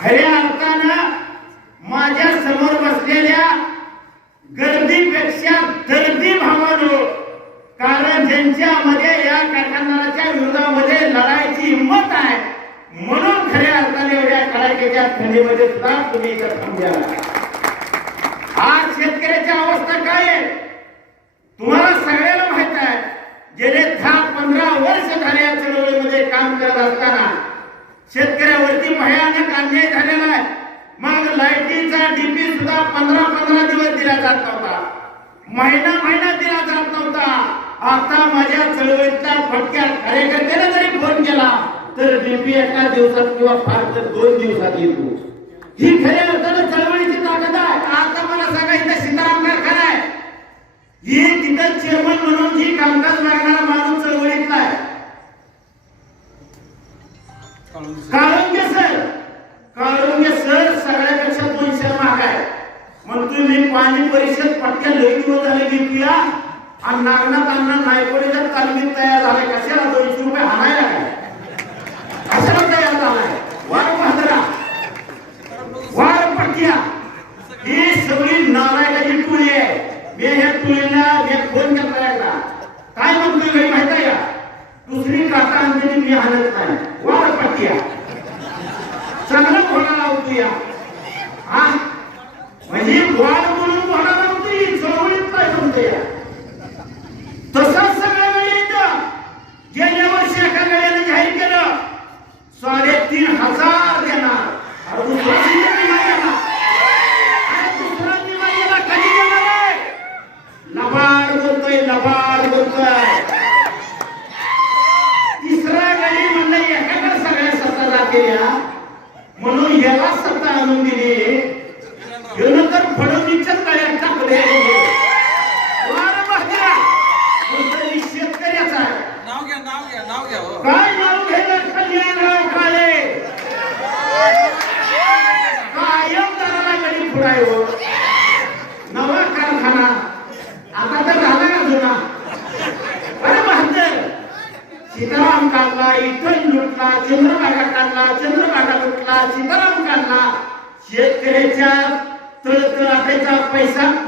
खऱ्या अर्थानं माझ्यासमोर बसलेल्या गर्दीपेक्षा दर्दी भावानो कारण ज्यांच्यामध्ये या कारखानदाराच्या विरोधामध्ये लढायची हिंमत आहे म्हणून खऱ्या अर्थाने एवढ्या कडाक्याच्या थंडीमध्ये सुद्धा तुम्ही इथं थांबल्या आज शेतकऱ्याची अवस्था काय आहे? तुम्हाला सगळ्याला माहीत आहे गेले दहा पंधरा वर्ष झाले या चळवळीमध्ये काम करत असताना शेतकऱ्यावरती भयानक अन्याय झालेला आहे मग लाईटीचा डीपी सुद्धा पंधरा पंधरा दिवस दिला जात नव्हता. महिना महिना दिला जात नव्हता. आता माझ्या चळवळीचा फटक्या कार्यकर्त्याने जरी फोन केला तर डीपी एका दिवसात किंवा फार तर दोन दिवसात येतो. ही खऱ्या अर्थानं चळवळीची ताकद आहे. आता मला सांगा इथं सीताराम कारखाना आहे. ही तिथं चेअरमन म्हणून जी कामकाज लागणारा माणूस चळवळीतला आहे. काळुंगे सर काळुंगे सर सगळ्यापेक्षा दोनशे महाग आहे. म्हणतोय मी पाणी परिषद पटक्या लई दिवस झाले घेतल्या आणि नागनाथ अण्णा नायकोडीच्या तालमीत तयार झाले. कशाला दोनशे रुपये हाणायला काय कशाला तयार झालाय वार बहादरा वार पटक्या. ही सगळी नारायणाची टोळी आहे. मी ह्या टोळीला मी फोन केला काय म्हणतोय काही माहीत आहे का? दुसरी काका मी हलत नाही. वार पटक्या चांगलं घोडा लावतो या. हा? म्हणजे वाढ म्हणून घोडा होती ही चळवळीत काय म्हणते या. तसंच pensar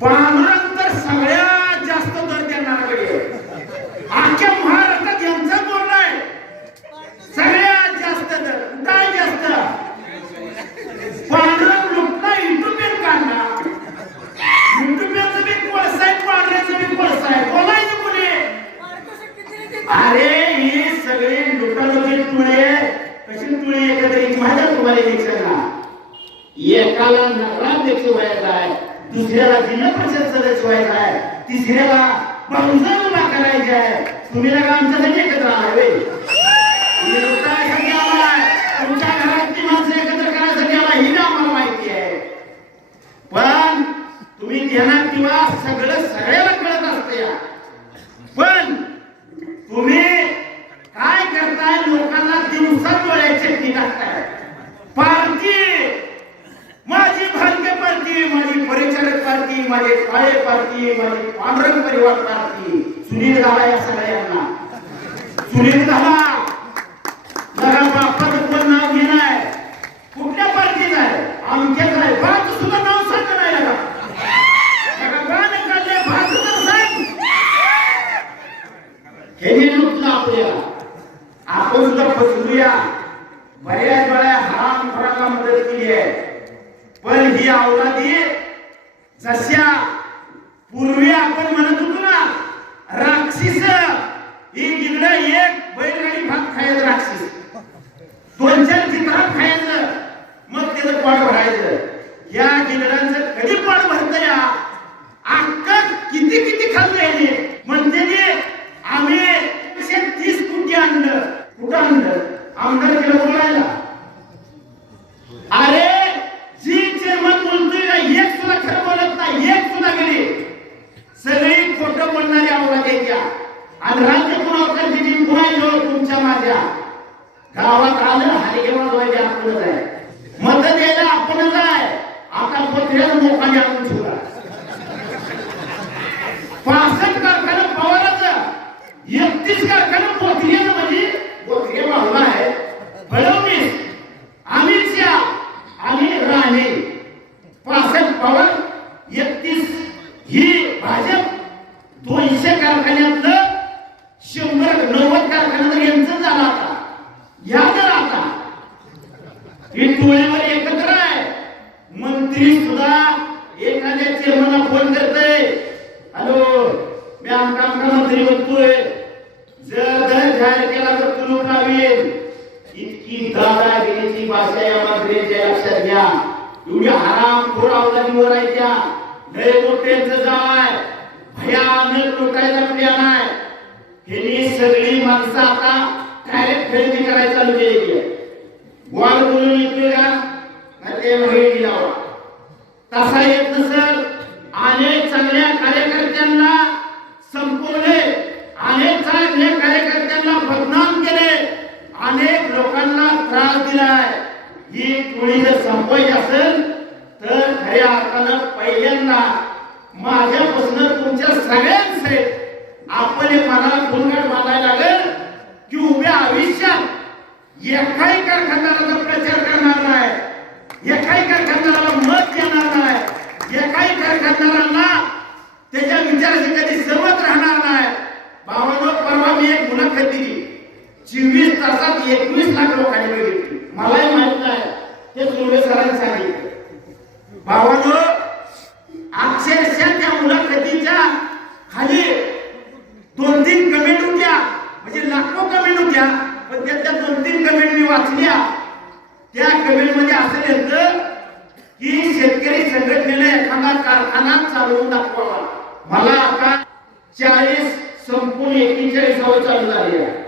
Para तिसऱ्याला बहुजन उभा करायचा आहे तुम्ही लगा आमच्यासाठी एकत्र आलाय तुम्ही तुमच्या घरातली माणसं एकत्र करायसाठी आला ही आम्हाला माहिती आहे. पण तुम्ही घेणार किंवा सगळं सगळ्याला कळत असते पण तुम्ही काय करताय? लोकांना दिवसात डोळ्याचे चटणी टाकताय. पार्टी माझी भारतीय पार्टी माझी परिचारक पार्टी माझे काळे पार्टी माझे पांढरंग परिवार पार्टी सुनील झाला या सगळ्यांना. सुनील झाला जरा बापाचं पण नाव घेणार कुठल्या पार्टीत आहे आमच्याच आहे भात सुद्धा नाव सांग नाही लगा जरा गाणं काढलंय भात तर सांग हे मी लुटलं आपल्याला आपण सुद्धा फसलूया बऱ्याच वेळा हराम खोराला मदत केली आहे पण ही अवलादी जशा पूर्वी आपण म्हणत होतो ना राक्षस ही गिगड एक बैलगाडी भात खायचं राक्षस दोन चार चित्रात खायचं मग त्याचं पोट भरायचं या गिरडांचं कधी पोट भरत या अक्क किती किती खाल्लं याने म्हणजे ते आम्ही एकशे तीस कोटी आणलं कुठं आणलं आमदार केलं बोलायला अरे जी चेअरमन बोलतोय ना एक सुद्धा खरं बोलत नाही एक सुद्धा गेली सगळी खोटं बोलणारी आवाज येत्या आणि राज्य कुणावर करते पुन्हा येऊ तुमच्या माझ्या गावात आलं हलके वाजवायचे आहे. मत द्यायला आपणच आहे. आता पत्र्याला मोकाने आणून ठेवू पासष्ट कारखाना पवाराचं एकतीस कारखाना पोथरीनं म्हणजे पोथरी बाजूला आहे फडणवीस अमित शहा आणि राणे पासष्ट पवार एकतीस ही भाजप दोनशे कारखान्यातलं शंभर नव्वद कारखाना तर यांचं झाला आता या तर आता ही टोळीवर एकत्र आहे मंत्री सुद्धा एखाद्या चेअरमनला फोन करते हॅलो मी आमका आमका मंत्री म्हणतोय जर दर जाहीर केला तर कुलूप लावेल इतकी दादागिरीची भाषा या मंत्र्यांच्या लक्षात घ्या. एवढी आराम हरामखोर अवलादीवर आहे त्या. लय मोठ्यांचं जाय भयानक लुटायचा प्लॅन आहे हे सगळी माणसं आता डायरेक्ट खरेदी करायला चालू केली आहे गोड बोलून येतोय का? नाही ते मागे लावा तसा येत नसेल अनेक चांगल्या कार्यकर्त्यांना संपवले अनेक चांगल्या कार्यकर्त्यांना बदनाम केले अनेक लोकांना त्रास दिलाय ही टोळी जर संपवायची असेल तर खऱ्या अर्थानं पहिल्यांदा माझ्यापासून तुमच्या सगळ्यांचे आपण हे मनाला फुलगड बांधायला लागेल की उभ्या आयुष्यात एकाही कारखानदाराचा प्रचार करणार नाही एकाही कारखानदाराला मत देणार नाही एकाही कारखानदारांना त्याच्या विचाराशी कधी सहमत राहणार नाही भावानो परवा मी एक मुलाखत दिली चोवीस तासात एकवीस लाख लोकांनी बघितली. मलाही माहीत नाही. ते सुर्वे सरांनी सांगितलं भावानं अक्षरशः त्या मुलाखतीच्या खाली दोन तीन कमेंट होत्या म्हणजे लाखो कमेंट होत्या पण त्यातल्या दोन तीन कमेंट मी वाचल्या त्या कमेंटमध्ये असं लिहिलं की शेतकरी संघटनेने एखादा कारखाना चालवून दाखवावा मला आता चाळीस संपूर्ण एकेचाळीसावं चालू झाले आहे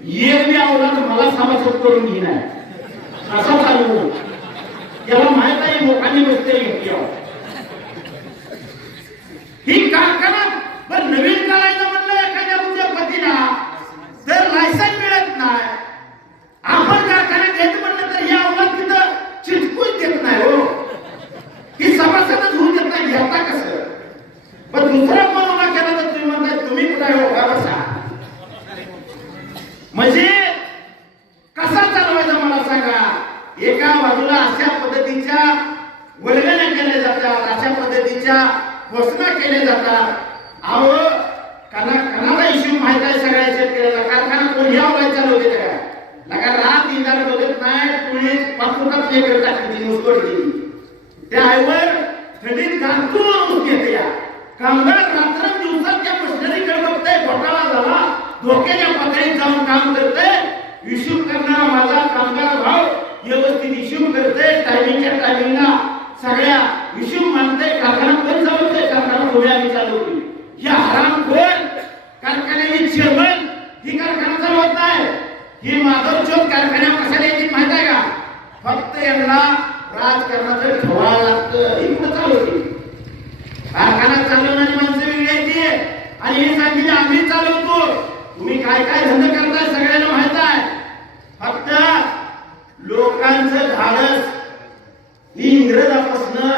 एक मी अवलाद मला समाजात करून घेणार असा चालू त्याला हो. माहीत आहे हो, लोकांनी नुसते घेतली ही कारखाना पण नवीन करायचं म्हणलं एखाद्या उद्योगपतीला तर लायसन मिळत नाही आपण कारखाना घेत म्हणलं तर या अवलाद तिथं चिटकूच देत नाही हो. ही सभासदच होऊ देत नाही घेता कसं? पण दुसरा मनोना केला तर तुम्ही म्हणताय तुम्ही कुठे हो? म्हणजे कसा चालवायचा मला सांगा? एका बाजूला अशा पद्धतीच्या वर्गण्या केल्या जातात अशा पद्धतीच्या घोषणा केल्या जातात. अहो कना कनाला इश्यू माहीत आहे सगळ्या शेतकऱ्याला कारखाना कोण या वय चालवते का? लगा रात इंदार बघत नाही कोणी पासपोर्टात हे करत टाकली ती नुसतं गेली थंडीत गांतून घेते या कामगार रात्र दिवसात त्या मशिनरीकडे बघताय घोटाळा झाला. धोक्याच्या पातळीत जाऊन काम करते हिशोब करणारा माझा कामगार भाव व्यवस्थित हिशोब करते टायमिंगच्या टायमिंगला सगळ्या इश्यू मानते कारखाना कोण चालवते कारखाना पुढे आम्ही चालवतो या हराम कोण कारखान्याची चेअरमन ही कारखाना चालवत नाही ही माधव चौक कारखान्या कशाला येते माहीत आहे का फक्त यांना राजकारणाचं ठेवावं लागतं ही कुठं चालवते कारखाना चालवणारी माणसं वेगळी आहेत आणि हे सांगितले आम्ही चालवतो तुम्ही काय काय धंदे करताय सगळ्यांना माहीत आहे फक्त लोकांचं धाडस ही इंग्रजापासून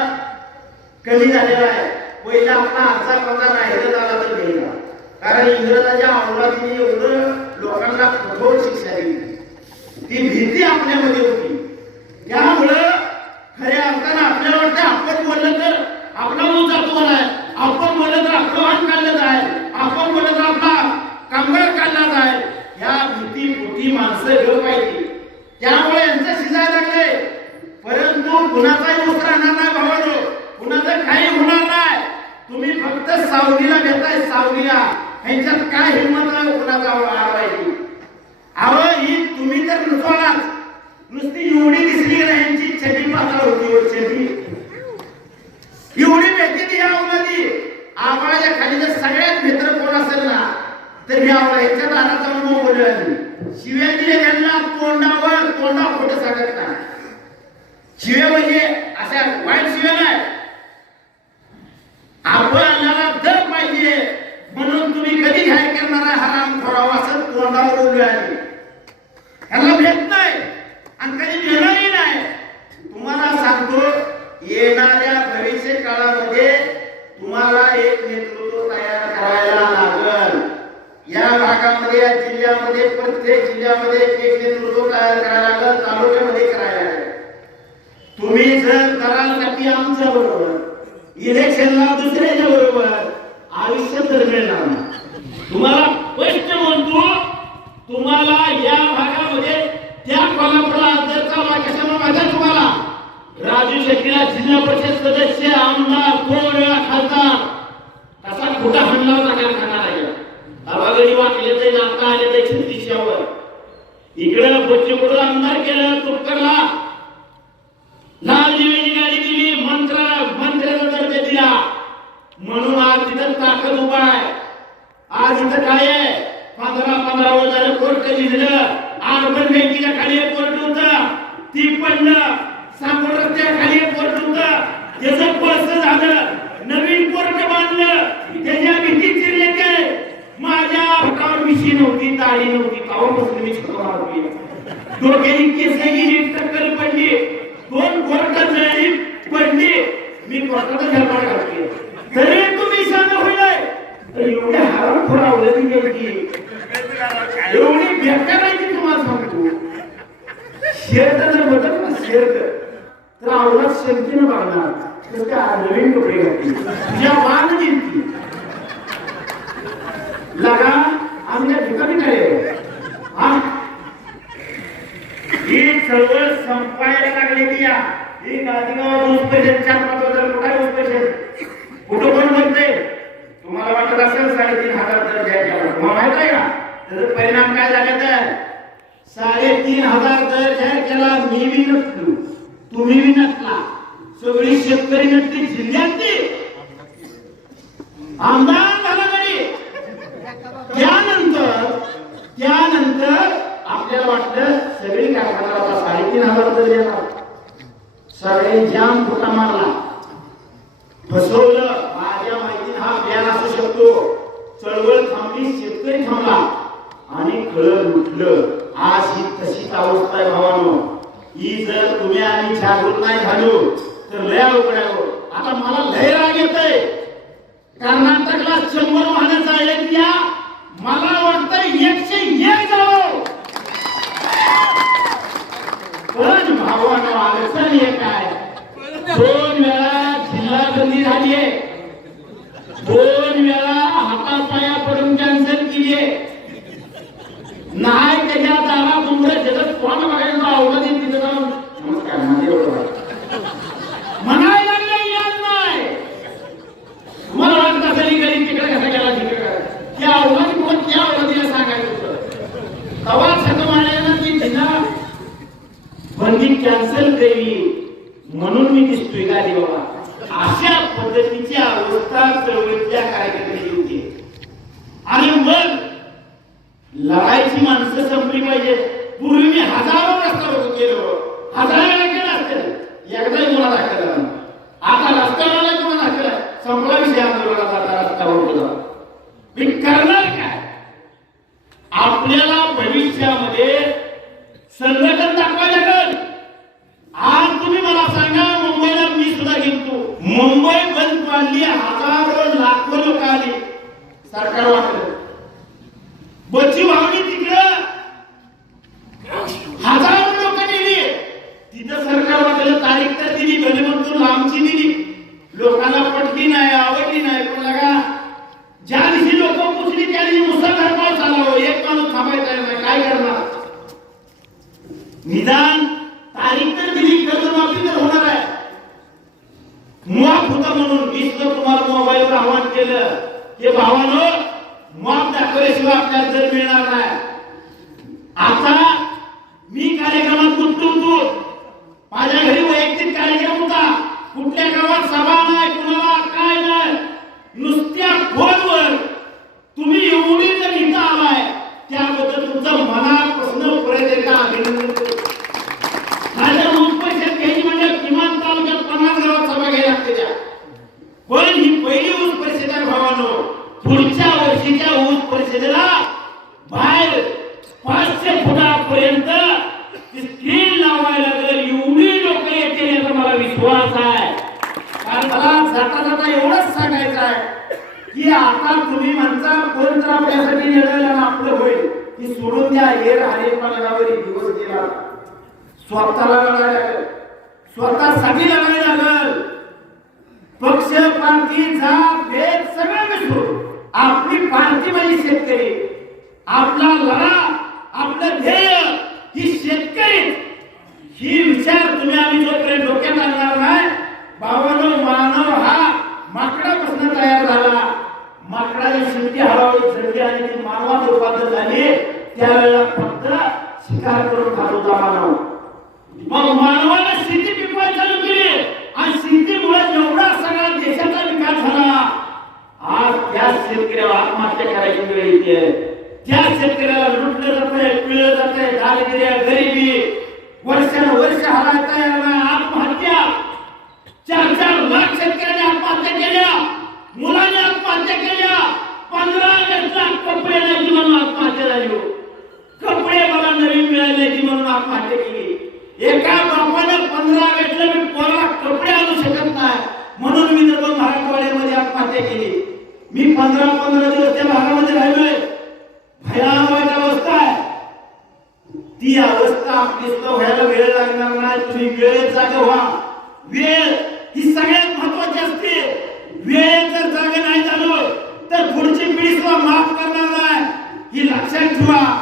कमी झालेला आहे. पहिला आपला आजचा प्रकार राहिला झाला तर घ्यायला कारण इंग्रजाच्या अवलादीने एवढं लोकांना कठोर शिक्षा दिली. ती भीती आपल्यामध्ये होती. त्यामुळं खऱ्या अर्थानं आपल्याला वाटतं आपण बोललं तर आपला मूळ जातो आहे आपण बोललं तर आपलं वाहन काढलं जाय आपण बोललं तर आपला कामगार काढला जाय या भीती मोठी माणसं घेऊ पाहिजे त्यामुळे यांचं शिजाय लागले परंतु कुणाचाही ऊस राहणार नाही भावानो कुणाचं काही होणार नाही. तुम्ही फक्त सावलीला घेताय सावलीला. ह्यांच्यात काय हिंमत नाही कुणाचा आवडायची अहो ही तुम्ही तर नुसवालाच नुसती एवढी दिसली ना यांची छेदी पात्र होती छेदी एवढी व्यक्ती ह्या उन्हाची आवळाच्या खाली जर सगळ्यात मित्र कोण असेल ना तर मी आवळा ह्याच्या दाराचा अनुभव बोलला शिव्या त्यांना तोंडावर तोंडा खोटं सांगत नाही. शिवे म्हणजे अशा वाईट शिव्या नाही. आपल्याला दर पाहिजे. म्हणून तुम्ही कधी जाहीर करणारा हराम खोरावा असं तोंडावर उभे आहे Celestial, uma coisa. डोक्याने केस टक्कल पडली. दोन कोर्ट पडली. मी घातली तरी तुम्ही एवढे ती गेली एवढी बेकार आहे तुम्हाला सांगतो. शेरत जर बदल ना शेरत तर आवडत शेमतीनं बघणार तर त्या नवीन कपडे घातली. तुझ्या मान दिली लगा आमच्या ठिकाणी काय आहे? हा ही चळवळ संपायला लागली की या. ही गादीगावात ऊस पैसे चार पाच हजार ऊस कुठं कोण म्हणते तुम्हाला वाटत असेल साडेतीन हजार दर जाहीर तुम्हाला माहीत आहे का? त्याचा परिणाम काय झाला तर? साडेतीन हजार दर जाहीर केला मी बी नसलो तुम्ही बी नसला. सगळी शेतकरी नसली जिल्ह्यातली आमदार झाला तरी त्यानंतर त्यानंतर आपल्याला वाटलं सगळी काय कारखाना आता साडेतीन हजार तर येणार सगळे जाम खोटा मारला. फसवलं. माझ्या माहितीत हा ज्ञान असू शकतो. चळवळ थांबली शेतकरी थांबला. आणि कळ लुटलं. आज ही तशीच अवस्था आहे भावानो. ही जर तुम्ही आम्ही जागृत नाही झालो तर लय अवघड हो. आता मला लय राग येतोय. कर्नाटकला शंभर वाहनाचा एक मला वाटतं एकशे एक जावं पण भावानं अडचण एक आहे दोन वेळा जिल्हा बंदी झाली आहे दोन वेळा हातापाया पडून कॅन्सल केली आहे नाही त्याच्या दारा तुमचं जगत कोण बघायला आवडत आहे तिथं जाऊन नमस्कार माझे एवढं आहे. म्हणायला लागले याद नाही मला वाटत असेल ही गरीब तिकडे कसा गेला तिकडे काय. त्या अवघात कोण त्या अवघातीला सांगायचं होतं तवा सगळं म्हणायला की तिनं बंदी कॅन्सल केली म्हणून मी दिसतोय का रे बाबा? अशा पद्धतीची अवस्था चळवळीतल्या कार्यकर्त्याची होती. आणि मग लढायची माणसं संपली पाहिजे पूर्वी मी हजारो रस्त्यावर केलो हजारो वेळा केलं असतं एकदाही मला दाखल आता रस्त्यावर तुम्हाला दाखल संपला विषय आंदोलनाचा आता रस्त्यावर गेला मी करणार काय? आपल्याला भविष्यामध्ये संघटन दाखवायला लागेल आज तुम्ही मला सांगा मुंबईला मी सुद्धा गेलतो मुंबई बंद पाडली हजारो लाखो लोक आली सरकार वाटलं बची वावणी तिकडं हजारो लोक नेली तिथं सरकार वाटलं तारीख तर दिली भले म्हणतो लांबची दिली लोकांना पटली नाही आवडली नाही पण लगा ज्या दिवशी लोक पोचली त्या दिवशी मुसळधार पाऊस आला हो एक माणूस थांबायचा नाही काय करणार निदान तारीख तर दिली कर्जमाफी तर होणार आहे माफ होता म्हणून मीच जर तुम्हाला मोबाईलवर आव्हान केलं. हे भावानो माफ दाखवल्याशिवाय आपल्याला जर मिळणार नाही. आता मी कार्यक्रमात गुंतवतो माझ्या घरी वैयक्तिक कार्यक्रम होता. कुठल्या गावात सभा पुढच्या वर्षीच्या ऊस परिषदेला बाहेर पाचशे फुटापर्यंत स्क्रीन लावायला लागेल. एवढी लोक येतील याचा मला विश्वास आहे. कारण मला जाता जाता एवढंच सांगायचं आहे की आता तुम्ही म्हणता कोण तर आपल्यासाठी निर्णय आपलं होईल. की सोडून द्या हे राहण्यावर एक दिवस गेला. स्वतःला लढायला लागेल. स्वतःसाठी लढायला लागेल. पक्ष प्रांती जात भेद सगळं विसरून आपली पार्टी म्हणजे शेतकरी आपला लढा आपलं ध्येय ही शेतकरी ही विचार तुम्ही आम्ही जोपर्यंत डोक्यात आणणार नाही बाबानो मानव हा माकडापासून तयार झाला माकडाची शेती हळूहळू झडली आणि ती मानवात रूपांतर झाली त्यावेळेला फक्त शिकार करून खात होता मानव मग मानवाने शेती पिकवायला चालू केली आणि शेतीमुळे एवढा सगळा देशाचा विकास झाला आज त्या शेतकऱ्याला आत्महत्या करायची वेळ येते त्या शेतकऱ्याला लुटलं जातंय पिळलं जातंय दारिद्र्य गरिबी वर्षानुवर्ष हरायचा याला आत्महत्या चार चार लाख शेतकऱ्यांनी आत्महत्या केल्या मुलांनी आत्महत्या केल्या पंधरा लाख कपडे नाही म्हणून आत्महत्या झाली हो. कपडे मला नवीन मिळाले की म्हणून आत्महत्या केली. एका बापाने पंधरा वेळेला मी पोराला कपडे आणू शकत नाही म्हणून मी निर्मल मराठवाड्यामध्ये आत्महत्या केली. मी पंधरा पंधरा दिवस त्या भागामध्ये राहिलोय. भयानक वाईट अवस्था आहे. ती अवस्था आपली व्हायला वेळ लागणार नाही. तुम्ही वेळेत जागे व्हा. वेळ ही सगळ्यात महत्वाची असते. वेळेत जर जागे नाही झालो तर पुढची पिढी सुद्धा माफ करणार नाही. ही लक्षात ठेवा.